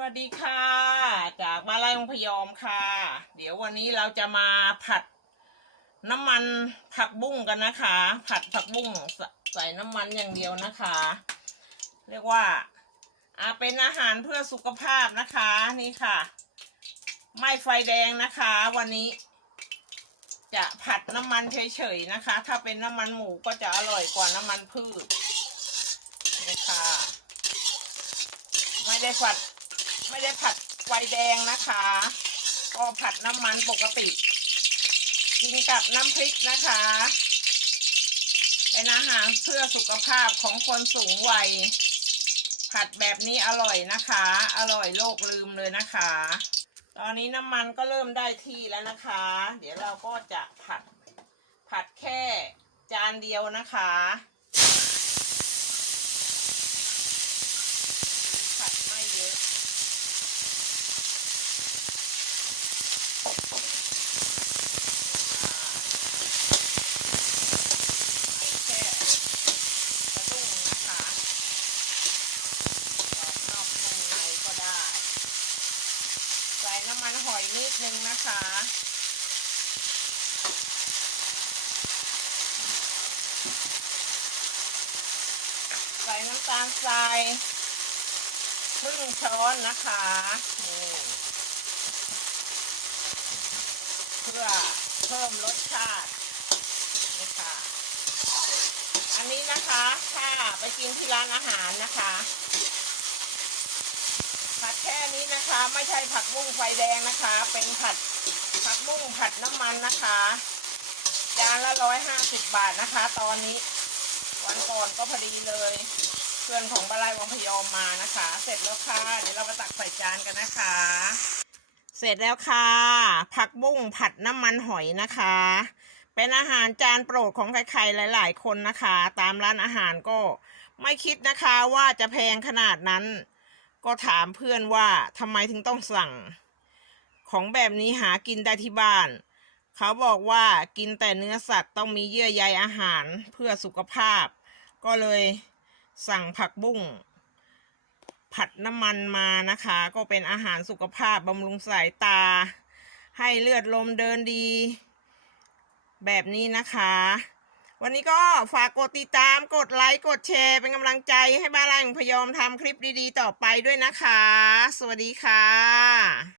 วัสดีค่ะ จากมาลายองพยอมค่ะ เดี๋ยววันนี้เราจะมาผัดน้ำมันผักบุ้งกันนะคะ ผัดผักบุ้งใสใส่น้ำมันอย่างเดียวนะคะ เรียกว่าอาเป็นอาหารเพื่อสุขภาพนะคะนี่ค่ะ ไม่ไฟแดงนะคะ วันนี้ จะผัดน้ำมันเฉยๆนะคะ ถ้าเป็นน้ำมันหมูก็จะอร่อยกว่าน้ำมันพืชนี่ค่ะไม่ได้ผัด ไม่ได้ผัดไฟแดงนะคะก็ผัดน้ำมันปกติ กินกับน้ำพริกนะคะเป็นอาหารเพื่อสุขภาพของคนสูงวัย ผัดแบบนี้อร่อยนะคะ อร่อยโลกลืมเลยนะคะ ตอนนี้น้ำมันก็เริ่มได้ที่แล้วนะคะ เดี๋ยวเราก็จะผัดผัดแค่จานเดียวนะคะ ผัดไม่เยอะ แค่กระดุ้งนะคะกรอบนอกนุ่มในก็ได้ ใส่น้ำมันห อยนิดนึงนะคะ ใส่น้ำตาลทรายครึ่งช้อนนะคะนี่เพื่อเพิ่มรสชาตินี่ค่ะ อันนี้นะคะ ถ้าไปกินที่ร้านอาหารนะคะ ผัดแค่นี้นะคะ ไม่ใช่ผักบุ้งไฟแดงนะคะ เป็นผัดผักบุ้งผัดน้ำมันนะคะจานละร้อยห้าสิบบาทนะคะ ตอนนี้ วันก่อนก็พอดีเลย เพื่อนของบาลายวังพยอมมานะคะ เสร็จแล้วค่ะ เดี๋ยวเรามาตักใส่จานกันนะคะ เสร็จแล้วค่ะ ผักบุ้งผัดน้ำมันหอยนะคะ เป็นอาหารจานโปรดของใครๆหลาย ๆ คนนะคะ ตามร้านอาหารก็ไม่คิดนะคะว่าจะแพงขนาดนั้น ก็ถามเพื่อนว่าทำไมถึงต้องสั่ง ของแบบนี้หากินได้ที่บ้าน เขาบอกว่ากินแต่เนื้อสัตว์ต้องมีเยื่อใยอาหารเพื่อสุขภาพ ก็เลยสั่งผักบุ้งผัดน้ำมันมานะคะ ก็เป็นอาหารสุขภาพบำรุงสายตา ให้เลือดลมเดินดี แบบนี้นะคะ วันนี้ก็ฝากกดติดตามกดไลค์กดแชร์เป็นกำลังใจให้บ้านแรงพยอมทำคลิปดีๆ ต่อไปด้วยนะคะ สวัสดีค่ะ